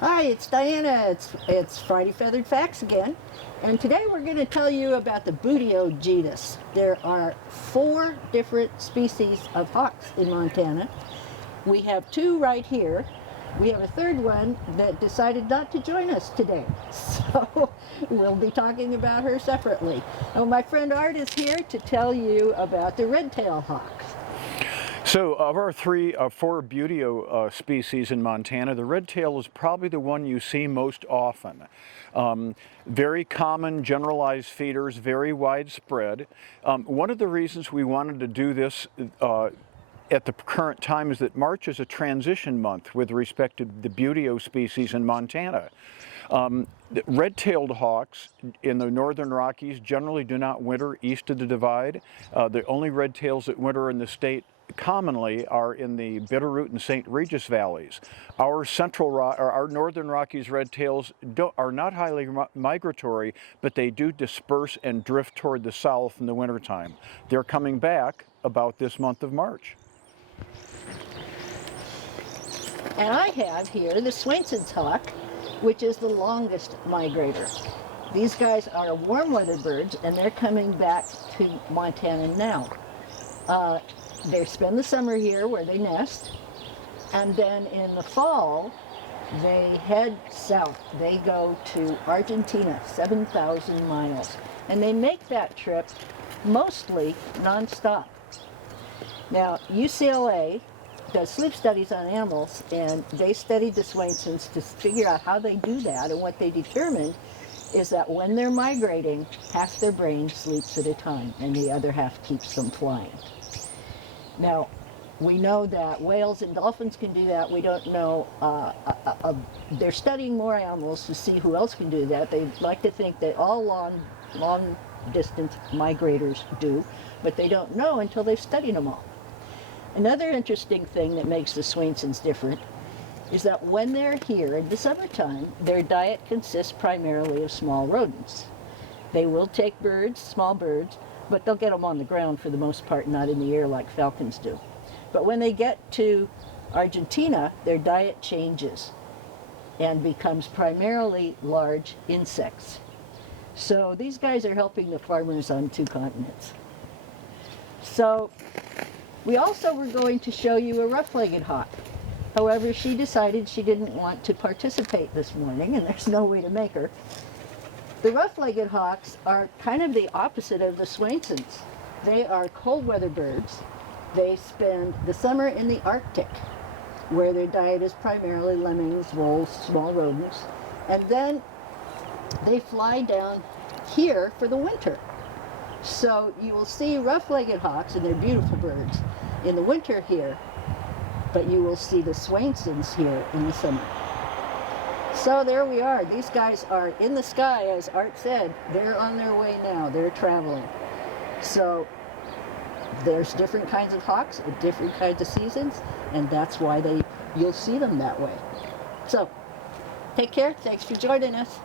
Hi, it's Diana. It's Friday Feathered Facts again, and today we're going to tell you about the buteo genus. There are 4 different species of hawks in Montana. We have 2 right here. We have a 3rd one that decided not to join us today, so we'll be talking about her separately. Oh, my friend Art is here to tell you about the red-tailed hawk. So of our 4 buteo species in Montana, the red tail is probably the one you see most often. Very common generalized feeders, very widespread. One of the reasons we wanted to do this at the current time is that March is a transition month with respect to the buteo species in Montana. The red-tailed hawks in the northern Rockies generally do not winter east of the divide. The only red tails that winter in the state commonly are in the Bitterroot and St. Regis valleys. Our northern Rockies red tails are not highly migratory, but they do disperse and drift toward the south in the wintertime. They're coming back about this month of March. And I have here the Swainson's hawk, which is the longest migrator. These guys are warm weather birds, and they're coming back to Montana now. They spend the summer here where they nest, and then in the fall they head south. They go to Argentina, 7,000 miles, and they make that trip mostly nonstop. Now, UCLA does sleep studies on animals, and they studied the Swainsons to figure out how they do that, and what they determined is that when they're migrating, half their brain sleeps at a time and the other half keeps them flying. Now, we know that whales and dolphins can do that. We don't know, they're studying more animals to see who else can do that. They like to think that all long distance migrators do, but they don't know until they've studied them all. Another interesting thing that makes the Swainsons different is that when they're here in the summertime, their diet consists primarily of small rodents. They will take birds, small birds, but they'll get them on the ground for the most part, not in the air like falcons do. But when they get to Argentina, their diet changes and becomes primarily large insects. So these guys are helping the farmers on 2 continents. So we also were going to show you a rough-legged hawk. However, she decided she didn't want to participate this morning, and there's no way to make her. The rough-legged hawks are kind of the opposite of the Swainsons. They are cold weather birds. They spend the summer in the Arctic, where their diet is primarily lemmings, voles, small rodents, and then they fly down here for the winter. So you will see rough-legged hawks, and they're beautiful birds, in the winter here, but you will see the Swainsons here in the summer. So there we are. These guys are in the sky, as Art said. They're on their way now. They're traveling. So there's different kinds of hawks at different kinds of seasons, and that's why you'll see them that way. So take care. Thanks for joining us.